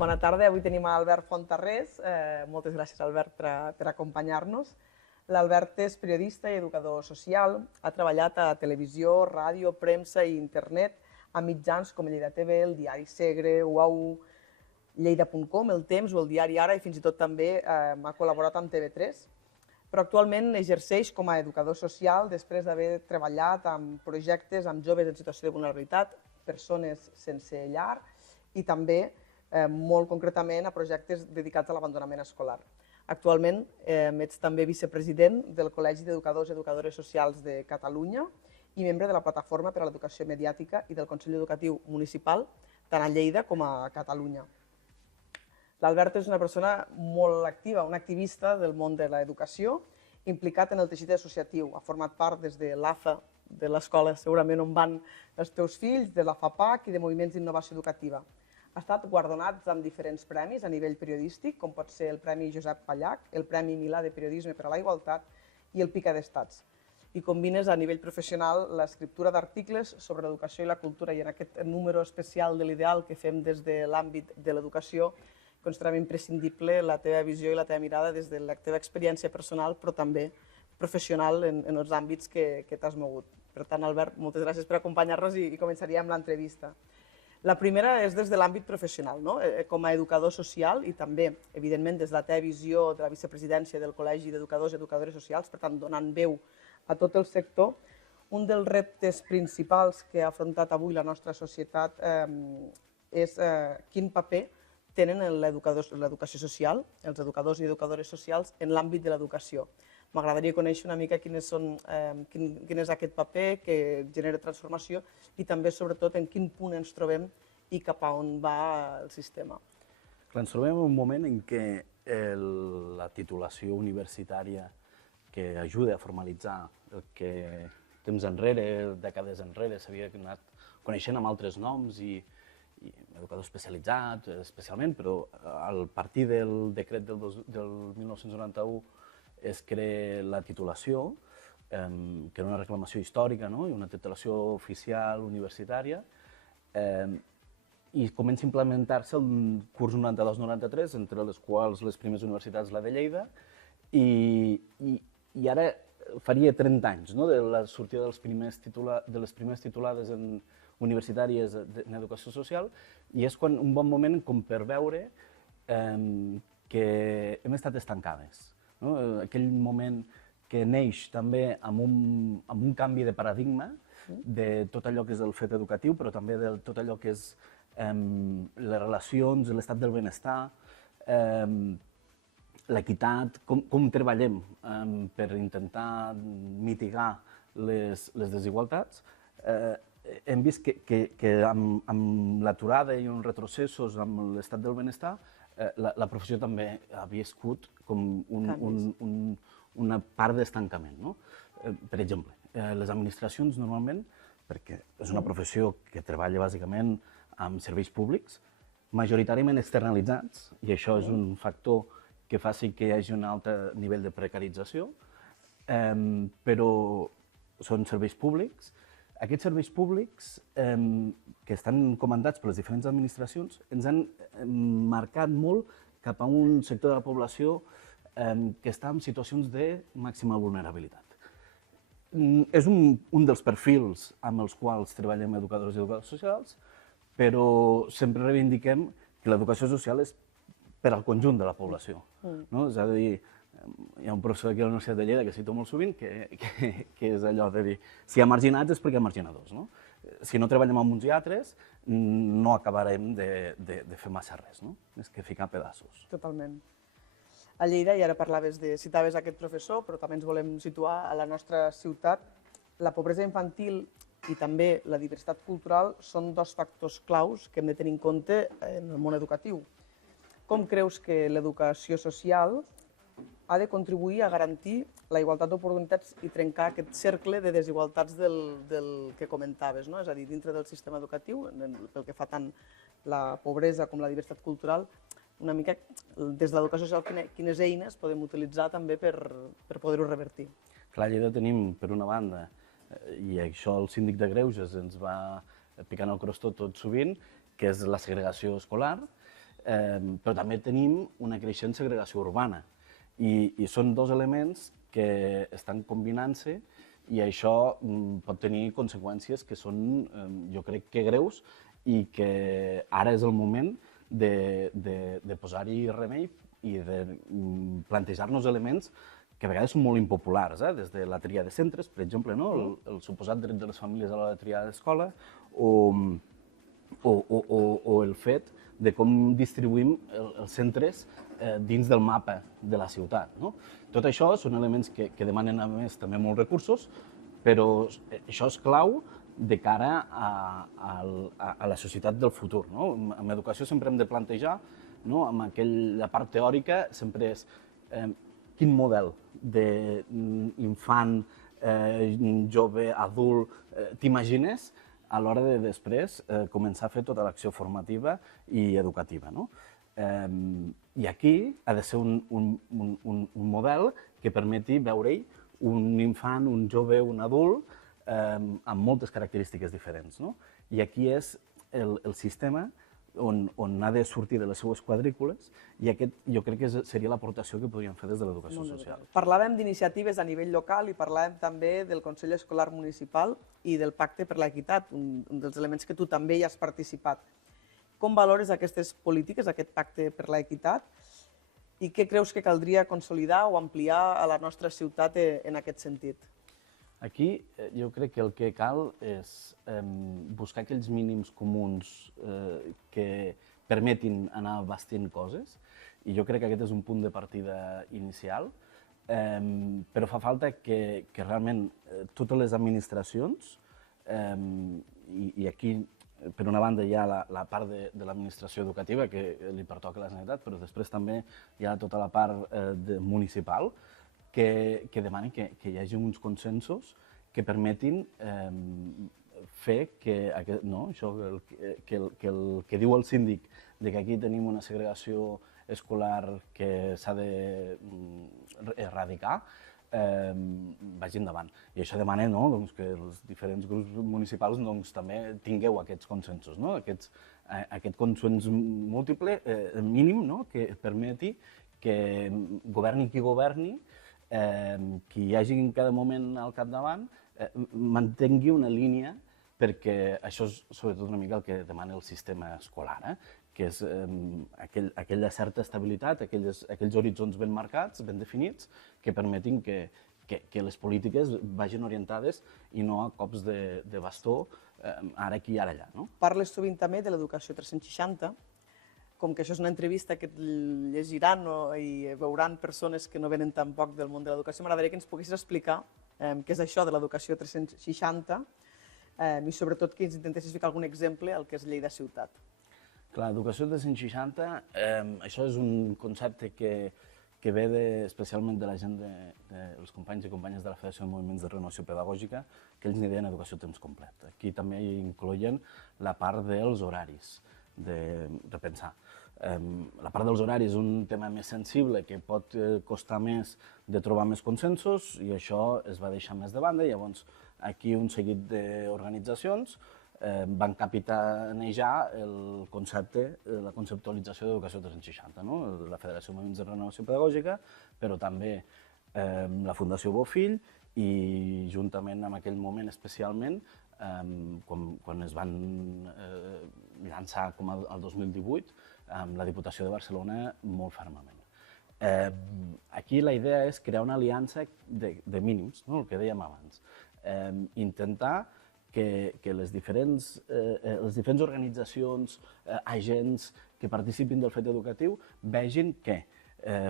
Bona tarda, avui tenim a Albert Fontarrés. Moltes gràcies, Albert, per acompanyar-nos. L'Albert és periodista i educador social, ha treballat a televisió, ràdio, premsa i internet, a mitjans com Lleida TV, el diari Segre, UAU, Lleida.com, El Temps o el diari Ara, i fins i tot també ha col·laborat amb TV3. Però actualment exerceix com a educador social després d'haver treballat amb projectes amb joves en situació de vulnerabilitat, persones sense llar i també, molt concretament, a projectes dedicats a l'abandonament escolar. Actualment ets també vicepresident del Col·legi d'Educadors i Educadores Socials de Catalunya i membre de la Plataforma per a l'Educació Mediàtica i del Consell Educatiu Municipal, tant a Lleida com a Catalunya. L'Albert és una persona molt activa, un activista del món de l'educació, implicat en el teixit associatiu. Ha format part des de l'AFA, de l'escola segurament on van els teus fills, de la FAPAC i de moviments d'innovació educativa. Ha estat guardonat amb diferents premis a nivell periodístic, com pot ser el Premi Josep Pallach, el Premi Milà de Periodisme per a la Igualtat i el Pica d'Estats. I combines a nivell professional l'escriptura d'articles sobre l'educació i la cultura, i en aquest número especial de l'Ideal que fem des de l'àmbit de l'educació considerem imprescindible la teva visió i la teva mirada des de la teva experiència personal, però també professional en els àmbits que t'has mogut. Per tant, Albert, moltes gràcies per acompanyar-nos i començaríem l'entrevista. La primera és des de l'àmbit professional, com a educador social i també, evidentment, des de la teva visió de la vicepresidència del Col·legi d'Educadors i Educadores Socials, per tant, donant veu a tot el sector. Un dels reptes principals que ha afrontat avui la nostra societat és quin paper tenen l'educació social, els educadors i educadores socials, en l'àmbit de l'educació. M'agradaria conèixer una mica quin és aquest paper que genera transformació i també, sobretot, en quin punt ens trobem i cap a on va el sistema. Ens trobem en un moment en què la titulació universitària que ajuda a formalitzar el que temps enrere, dècades enrere, s'havia anat coneixent amb altres noms i educador especialitzat, especialment, però a partir del decret del 1991 es crea la titulació, que era una reclamació històrica i una titulació oficial universitària, i comença a implementar-se el curs 92-93, entre les quals les primeres universitats la de Lleida, i ara faria 30 anys de la sortida de les primeres titulades universitàries en educació social, i és un bon moment com per veure que hem estat estancades. Aquell moment que neix també amb un canvi de paradigma de tot allò que és el fet educatiu, però també de tot allò que és les relacions, l'estat del benestar, l'equitat, com treballem per intentar mitigar les desigualtats. Hem vist que amb l'aturada i uns retrocessos amb l'estat del benestar, la professió també ha viscut com una part d'estancament. Per exemple, les administracions normalment, perquè és una professió que treballa bàsicament amb serveis públics, majoritàriament externalitzats, i això és un factor que faci que hi hagi un alt nivell de precarització, però són serveis públics. Aquests serveis públics que estan comandats per les diferents administracions ens han marcat molt cap a un sector de la població que està en situacions de màxima vulnerabilitat. És un dels perfils amb els quals treballem educadors i educadors socials, però sempre reivindiquem que l'educació social és per al conjunt de la població. És a dir, hi ha un professor aquí a la Universitat de Lleida que cito molt sovint, que és allò de dir, si hi ha marginats és perquè hi ha marginadors. Si no treballem amb uns i altres, no acabarem de fer massa res, és que ficar pedaços. Totalment. A Lleida, i ara citaves aquest professor, però també ens volem situar a la nostra ciutat, la pobresa infantil i també la diversitat cultural són dos factors claus que hem de tenir en compte en el món educatiu. Com creus que l'educació social ha de contribuir a garantir la igualtat d'oportunitats i trencar aquest cercle de desigualtats del que comentaves, és a dir, dintre del sistema educatiu, pel que fa tant la pobresa com la diversitat cultural, una mica des de l'educació social quines eines podem utilitzar també per poder-ho revertir? Clar, a Lleida tenim, per una banda, i això el síndic de Greuges ens va picant el crostó tot sovint, que és la segregació escolar, però també tenim una creixent segregació urbana. I són dos elements que estan combinant-se i això pot tenir conseqüències que són, jo crec que greus, i que ara és el moment de posar-hi remei i de plantejar-nos elements que a vegades són molt impopulars, des de la tria de centres, per exemple, el suposat dret de les famílies a l'hora de triar d'escola, o el fet de com distribuïm els centres dins del mapa de la ciutat. Tot això són elements que demanen, a més, també molts recursos, però això és clau de cara a la societat del futur. En educació sempre hem de plantejar, amb aquella part teòrica, sempre és quin model d'infant, jove, adult, t'imagines a l'hora de després començar a fer tota l'acció formativa i educativa. I aquí ha de ser un model que permeti veure-hi un infant, un jove, un adult, amb moltes característiques diferents. I aquí és el sistema on ha de sortir de les seues quadrícules i aquest jo crec que seria l'aportació que podríem fer des de l'educació social. Parlàvem d'iniciatives a nivell local i parlàvem també del Consell Escolar Municipal i del Pacte per l'Equitat, un dels elements que tu també hi has participat. Com valores aquestes polítiques, aquest Pacte per l'Equitat, i què creus que caldria consolidar o ampliar a la nostra ciutat en aquest sentit? Aquí jo crec que el que cal és buscar aquells mínims comuns que permetin anar bastint coses, i jo crec que aquest és un punt de partida inicial, però fa falta que realment totes les administracions, i aquí per una banda hi ha la part de l'administració educativa que li pertoca a la Generalitat, però després també hi ha tota la part municipal, que demanen que hi hagi uns consensos que permetin fer que el que diu el síndic de que aquí tenim una segregació escolar que s'ha d'erradicar, vagi endavant. I això demana que els diferents grups municipals també tingueu aquests consensos, aquest consens múltiple mínim que permeti que governi qui governi, qui hi hagi en cada moment al capdavant, mantengui una línia, perquè això és sobretot una mica el que demana el sistema escolar, que és aquella certa estabilitat, aquells horitzons ben marcats, ben definits, que permetin que les polítiques vagin orientades i no a cops de bastó, ara aquí i ara allà. Parles sovint també de l'educació 360, com que això és una entrevista que llegiran i veuran persones que no venen tampoc del món de l'educació, m'agradaria que ens poguessis explicar què és això de l'educació 360 i sobretot que ens intentessis ficar algun exemple al que és Lleida Ciutat. Clar, l'educació 360, això és un concepte que ve especialment de la gent, dels companys i companyes de la Federació de Moviments de Renovació Pedagògica, que ells n'hi deien educació a temps complet. Aquí també hi incloïen la part dels horaris, de repensar. La part dels horaris és un tema més sensible que pot costar més de trobar més consensos i això es va deixar més de banda. Llavors, aquí un seguit d'organitzacions van capitanejar el concepte, la conceptualització d'educació 360, la Federació de Moviments de Renovació Pedagògica, però també la Fundació Bofill i juntament en aquell moment especialment, quan es van llançar com el 2018, amb la Diputació de Barcelona molt fermament. Aquí la idea és crear una aliança de mínims, el que dèiem abans. Intentar que les diferents organitzacions, agents que participin del fet educatiu vegin que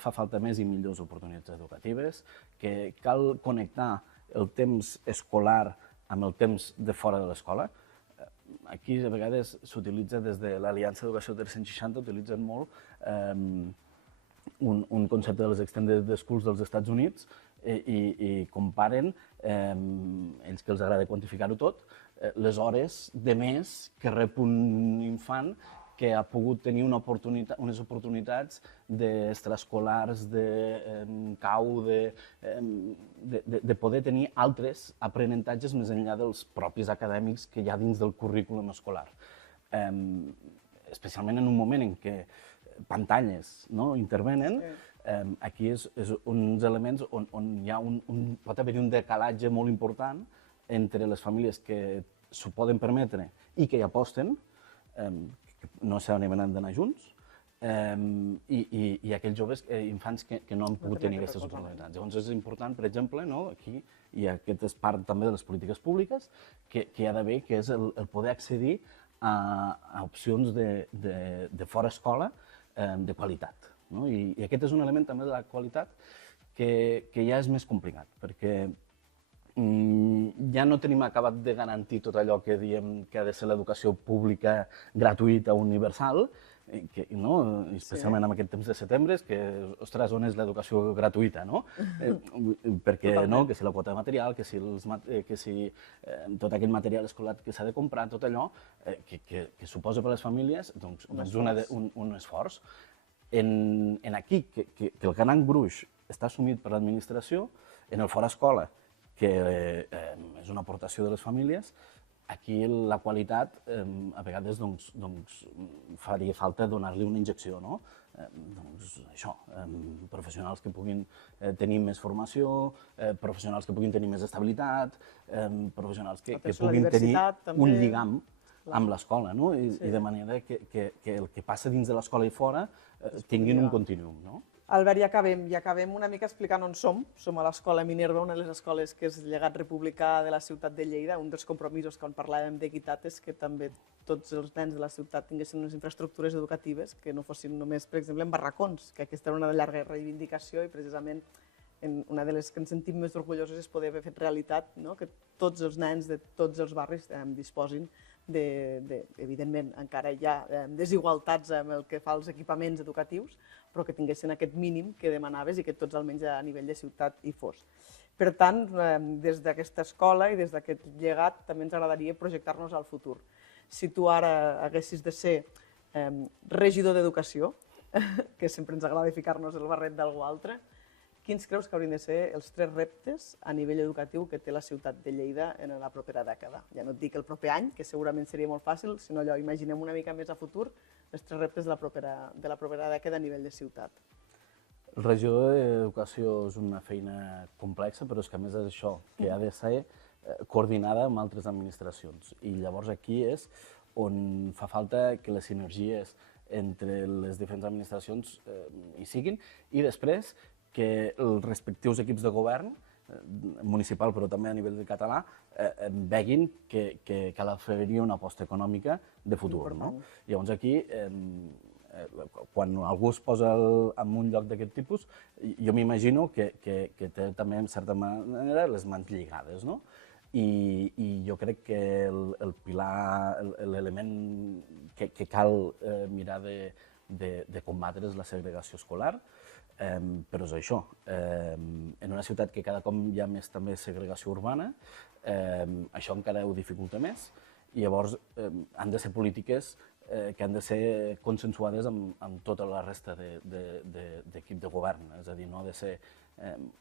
fa falta més i millors oportunitats educatives, que cal connectar el temps escolar amb el temps de fora de l'escola. Aquí a vegades s'utilitza des de l'Aliança Educació 360, utilitzen molt un concepte de les Extended Schools dels Estats Units i comparen, ells que els agrada quantificar-ho tot, les hores de més que rep un infant que ha pogut tenir unes oportunitats d'extraescolars, de cau, de poder tenir altres aprenentatges més enllà dels propis acadèmics que hi ha dins del currículum escolar. Especialment en un moment en què pantalles intervenen, aquí és uns elements on hi ha pot haver-hi un decalatge molt important entre les famílies que s'ho poden permetre i que hi aposten, que no s'animen a d'anar junts, i aquells joves, infants que no han pogut tenir aquestes oportunitats. Llavors és important, per exemple, aquí, i aquest és part també de les polítiques públiques, que hi ha d'haver, que és el poder accedir a opcions de fora escola de qualitat. I aquest és un element també de la qualitat que ja és més complicat, perquè ja no tenim acabat de garantir tot allò que diem que ha de ser l'educació pública gratuïta, universal, especialment en aquest temps de setembre, que, ostres, on és l'educació gratuïta, no? Perquè no, que si la quota de material, que si tot aquell material escolar que s'ha de comprar, tot allò que suposa per a les famílies un esforç. Aquí, que el gran gruix està assumit per l'administració, en el fora escola, que és una aportació de les famílies, aquí la qualitat a vegades faria falta donar-li una injecció, no? Professionals que puguin tenir més formació, professionals que puguin tenir més estabilitat, professionals que puguin tenir un lligam amb l'escola, no? I de manera que el que passa dins de l'escola i fora tinguin un continuum, no? Albert, ja acabem una mica explicant on som. Som a l'Escola Minerva, una de les escoles que és llegat republicà de la ciutat de Lleida. Un dels compromisos quan parlàvem d'equitat és que també tots els nens de la ciutat tinguessin unes infraestructures educatives que no fossin només, per exemple, en barracons, que aquesta era una llarga reivindicació i precisament una de les que ens sentim més orgullosos és poder haver fet realitat, que tots els nens de tots els barris disposin evidentment, encara hi ha desigualtats amb el que fa als equipaments educatius, però que tinguessin aquest mínim que demanaves i que tots almenys a nivell de ciutat hi fos. Per tant, des d'aquesta escola i des d'aquest llegat també ens agradaria projectar-nos al futur. Si tu ara haguessis de ser regidor d'educació, que sempre ens agrada ficar-nos el barret d'algú altre, quins creus que haurien de ser els 3 reptes a nivell educatiu que té la ciutat de Lleida en la propera dècada? Ja no et dic el proper any, que segurament seria molt fàcil, sinó allò, imaginem una mica més a futur els 3 reptes de la propera dècada a nivell de ciutat. El regidor d'Educació és una feina complexa, però és que a més és això, que ha de ser coordinada amb altres administracions. I llavors aquí és on fa falta que les sinergies entre les diferents administracions hi siguin i després que els respectius equips de govern, municipal però també a nivell català, veguin que cal fer-hi una aposta econòmica de futur. Llavors aquí, quan algú es posa en un lloc d'aquest tipus, jo m'imagino que té també, en certa manera, les mans lligades. I jo crec que el pilar, l'element que cal mirar de combatre és la segregació escolar, però és això, en una ciutat que cada cop hi ha més també segregació urbana, això encara ho dificulta més i llavors han de ser polítiques que han de ser consensuades amb tota la resta d'equip de govern, és a dir, no ha de ser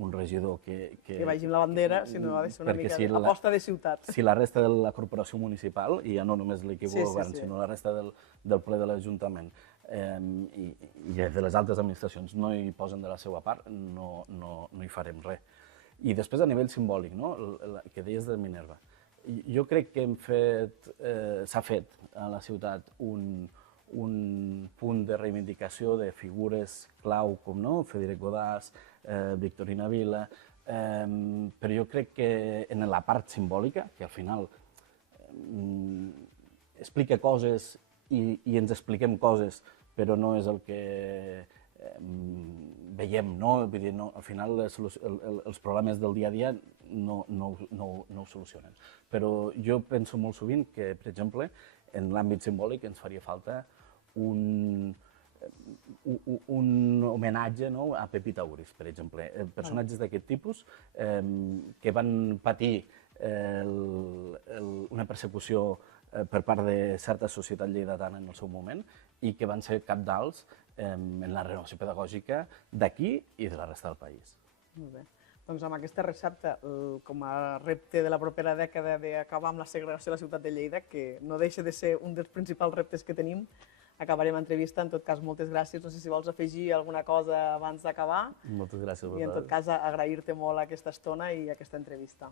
un regidor que vagi amb la bandera, sinó ha de ser una mica aposta de ciutat. Si la resta de la corporació municipal, i ja no només l'equip de govern, sinó la resta del ple de l'Ajuntament, i de les altres administracions no hi posen de la seva part, no hi farem res. I després a nivell simbòlic, que deies de Minerva, jo crec que s'ha fet a la ciutat un punt de reivindicació de figures clau com Frederic Godàs, Victorina Vila, però jo crec que en la part simbòlica, que al final explica coses i ens expliquem coses, però no és el que veiem, vull dir, al final els problemes del dia a dia no ho solucionen. Però jo penso molt sovint que, per exemple, en l'àmbit simbòlic ens faria falta un homenatge a Pepita Uris, per exemple. Personatges d'aquest tipus que van patir una persecució per part de certa societat lleidatana en el seu moment i que van ser cabdals en la renovació pedagògica d'aquí i de la resta del país. Molt bé. Doncs amb aquesta recepta, com a repte de la propera dècada d'acabar amb la segregació de la ciutat de Lleida, que no deixa de ser un dels principals reptes que tenim, acabarem l'entrevista. En tot cas, moltes gràcies. No sé si vols afegir alguna cosa abans d'acabar. Moltes gràcies a I en tot vosaltres. cas, agrair-te molt aquesta estona i aquesta entrevista.